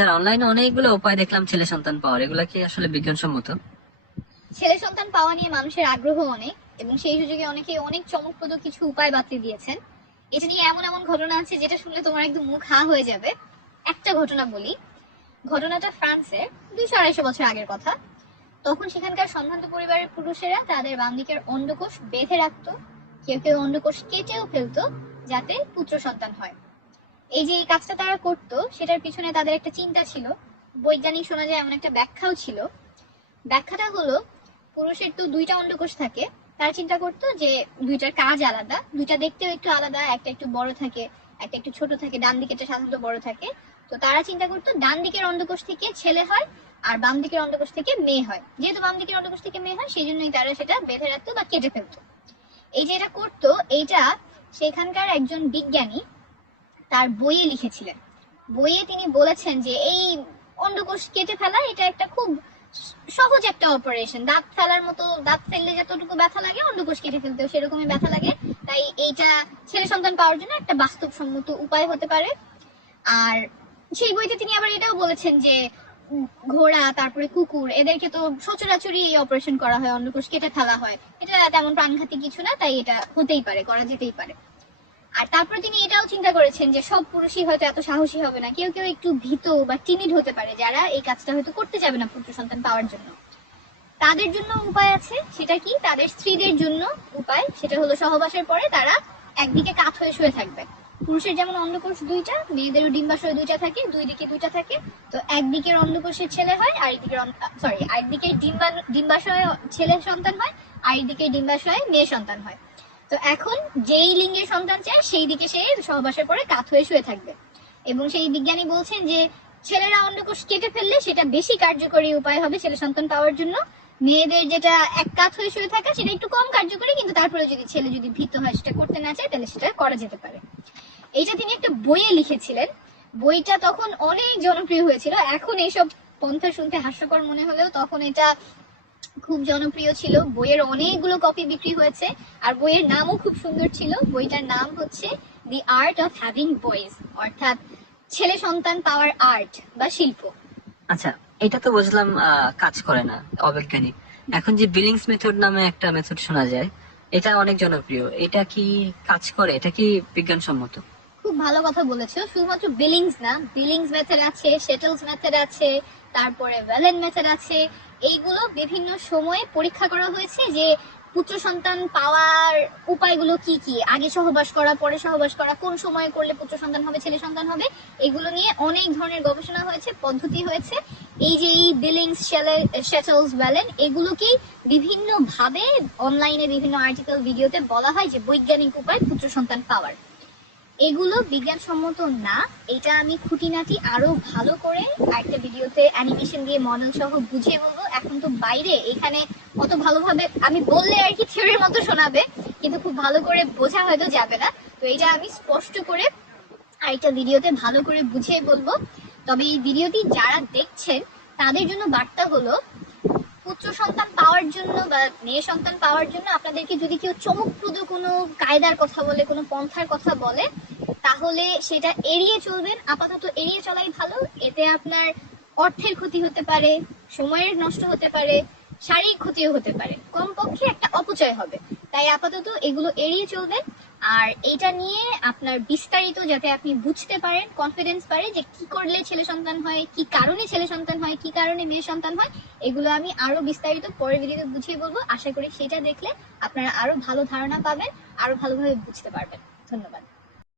যারা অনলাইনে অনেকগুলো উপায় দেখলাম ছেলে সন্তান পাওয়ার, এগুলা কি আসলে বিজ্ঞানসম্মত? ছেলে সন্তান পাওয়া নিয়ে মানুষের আগ্রহ অনেক, এবং সেই সুযোগে অনেকে অনেক চমকপ্রদ কিছু উপায় বাতলে দিয়েছেন। এটা নিয়ে এমন এমন ঘটনা আছে যেটা শুনলে তোমার একদম মুখ হা হয়ে যাবে। একটা ঘটনা বলি। ঘটনাটা ফ্রান্সের 200-250 বছর আগের কথা। তখন সেখানকার সম্ভ্রান্ত পরিবারের পুরুষেরা তাদের বাম দিকের অন্ডকোষ বেঁধে রাখতো, কেউ কেউ অন্ডকোষ কেটেও ফেলতো, যাতে পুত্র সন্তান হয়। এই যে এই কাজটা তারা করতো, সেটার পিছনে তাদের একটা চিন্তা ছিল। বৈজ্ঞানিক শোনা যায় এমন একটা ব্যাখ্যাও ছিল। ব্যাখ্যাটা হলো, পুরুষের তো দুইটা অন্ডকোষ থাকে। তারা চিন্তা করতো যে দুইটার কাজ আলাদা, দুইটা দেখতেও একটু আলাদা, একটা একটু বড় থাকে, একটা একটু ছোট থাকে, ডান দিকেরটা সাধারণত বড় থাকে। তো তারা চিন্তা করতো ডান দিকের অন্ডকোষ থেকে ছেলে হয় আর বাম দিকের অন্ডকোষ থেকে মেয়ে হয়। যেহেতু বাম দিকের অন্ডকোষ থেকে মেয়ে হয়, সেই জন্যই তারা সেটা বেঁধে রাখতো বা কেটে ফেলতো। এই যে এটা করতো, এইটা সেখানকার একজন বিজ্ঞানী তার বইয়ে লিখেছিলেন। বইয়ে তিনি বলেছেন যে এই অন্ডকোষ কেটে ফেলা এটা একটা খুব সহজ একটা অপারেশন। দাঁত ফেলার মতো, দাঁত ফেললে যতটুকু ব্যথা লাগে অন্ডকোষ কেটে ফেলতেও সেরকমই ব্যথা লাগে। তাই এইটা ছেলে সন্তান পাওয়ার জন্য একটা বাস্তবসম্মত উপায় হতে পারে। আর সেই বইতে তিনি আবার এটাও বলেছেন যে ঘোড়া, তারপরে কুকুর, এদেরকে তো সচরাচরই এই অপারেশন করা হয়, অন্ডকোষ কেটে ফেলা হয়। এটা তেমন প্রাণঘাতী কিছু না, তাই এটা হতেই পারে, করা যেতেই পারে। আর তারপরে তিনি এটাও চিন্তা করেছেন যে সব পুরুষই হয়তো এত সাহসী হবে না, কেউ কেউ একটু ভীত বা টিমিড হতে পারে, যারা এই কাজটা হয়তো করতে যাবে না পুত্র সন্তান পাওয়ার জন্য। তাদের জন্য উপায় আছে। সেটা কি? তাদের স্ত্রীদের জন্য উপায়, সেটা হলো সহবাসের পরে তারা একদিকে কাত হয়ে শুয়ে থাকবে। পুরুষের যেমন অন্ডকোষ দুইটা, মেয়েদেরও ডিম্বাশয় দুইটা থাকে, দুই দিকে দুইটা থাকে। তো একদিকের অন্ডকোষের ছেলে হয়, আরেকদিকের ডিম্বাশয় ছেলে সন্তান হয়, আরেকদিকের ডিম্বাশয়ে মেয়ে সন্তান হয়। তো এখন যেই লিঙ্গের সন্তান চায় সেই দিকে সে সহবাসের পরে কাত হয়ে শুয়ে থাকবে। এবং সেই বিজ্ঞানী বলছেন যে ছেলেরা অন্ডকোষ কেটে ফেললে সেটা বেশি কার্যকরী উপায় হবে ছেলে সন্তান পাওয়ার জন্য। মেয়েদের যেটা এক কাত হয়ে শুয়ে থাকা সেটা একটু কম কার্যকরী, কিন্তু তারপরে যদি ছেলে যদি ভীত হয়, সেটা করতে না চায়, তাহলে সেটা করা যেতে পারে। এইটা তিনি একটা বইয়ে লিখেছিলেন। বইটা তখন অনেক জনপ্রিয় হয়েছিল। এখন এইসব পন্থা শুনতে হাস্যকর মনে হলেও তখন এটা খুব জনপ্রিয় ছিল। বইয়ের অনেকগুলো কপি বিক্রি হয়েছে, আর বইয়ের নামও খুব সুন্দর ছিল। বইটার নাম হচ্ছে দি আর্ট অফ হ্যাভিং বয়েজ, অর্থাৎ ছেলে সন্তান পাওয়ার আর্ট বা শিল্প। আচ্ছা, এটা তো বুঝলাম কাজ করে না, অবৈজ্ঞানিক। এখন যে বিলিংস মেথড নামে একটা মেথড শোনা যায়, এটা অনেক জনপ্রিয়, এটা কি কাজ করে? এটা কি বিজ্ঞানসম্মত? খুব ভালো কথা বলেছো। শুধুমাত্র বিলিংস না, বিলিংস মেথড আছে, সেটেলস মেথড আছে, তারপরে ভ্যালেন মেথড আছে। এইগুলো বিভিন্ন সময়ে পরীক্ষা করা হয়েছে যে পুত্র সন্তান পাওয়ার উপায়গুলো কি কি, আগে সহবাস করা, পরে সহবাস করা, কোন সময়ে করলে পুত্র সন্তান হবে, ছেলে সন্তান হবে। এগুলো নিয়ে অনেক ধরনের গবেষণা হয়েছে, পদ্ধতি হয়েছে। এই যে এই বিলিংস, সেটেলস, ভ্যালেন, এগুলোকেই বিভিন্ন ভাবে অনলাইনে বিভিন্ন আর্টিকেল, ভিডিওতে বলা হয় যে বৈজ্ঞানিক উপায় পুত্র সন্তান পাওয়ার। এগুলো বিজ্ঞানসম্মত না। এটা আমি খুঁটিনাটি আরো ভালো করে একটা ভিডিওতে অ্যানিমেশন দিয়ে মডেল সহ বুঝিয়ে বলবো। এখন তো বাইরে, এখানে অত ভালোভাবে আমি বললে আর কি থিওরির মতো শোনাবে, কিন্তু খুব ভালো করে বোঝা হয়তো যাবে না। তো এটা আমি স্পষ্ট করে আরেকটা ভিডিওতে ভালো করে বুঝিয়ে বলবো। তবে এই ভিডিওটি যারা দেখছেন তাদের জন্য বার্তা হলো, পুত্র সন্তান পাওয়ার জন্য বা মেয়ে সন্তান পাওয়ার জন্য আপনাদেরকে যদি কেউ চমকপ্রদ কোনো কায়দার কথা বলে, কোনো পন্থার কথা বলে, তাহলে সেটা এড়িয়ে চলবেন। আপাতত এড়িয়ে চলাই ভালো। এতে আপনার অর্থের ক্ষতি হতে পারে, সময়ের নষ্ট হতে পারে, শারীরিক ক্ষতিও হতে পারে, কমপক্ষে একটা অপচয় হবে। তাই আপাতত এগুলো এড়িয়ে চলবেন। আর এটা নিয়ে আপনার বিস্তারিত যাতে আপনি বুঝতে পারেন, কনফিডেন্স পারে যে কি করলে ছেলে সন্তান হয়, কি কারণে ছেলে সন্তান হয়, কি কারণে মেয়ে সন্তান হয়, এগুলো আমি আরো বিস্তারিত পরের ভিডিওতে বুঝিয়ে বলবো। আশা করি সেটা দেখলে আপনারা আরো ভালো ধারণা পাবেন, আরো ভালোভাবে বুঝতে পারবেন। ধন্যবাদ।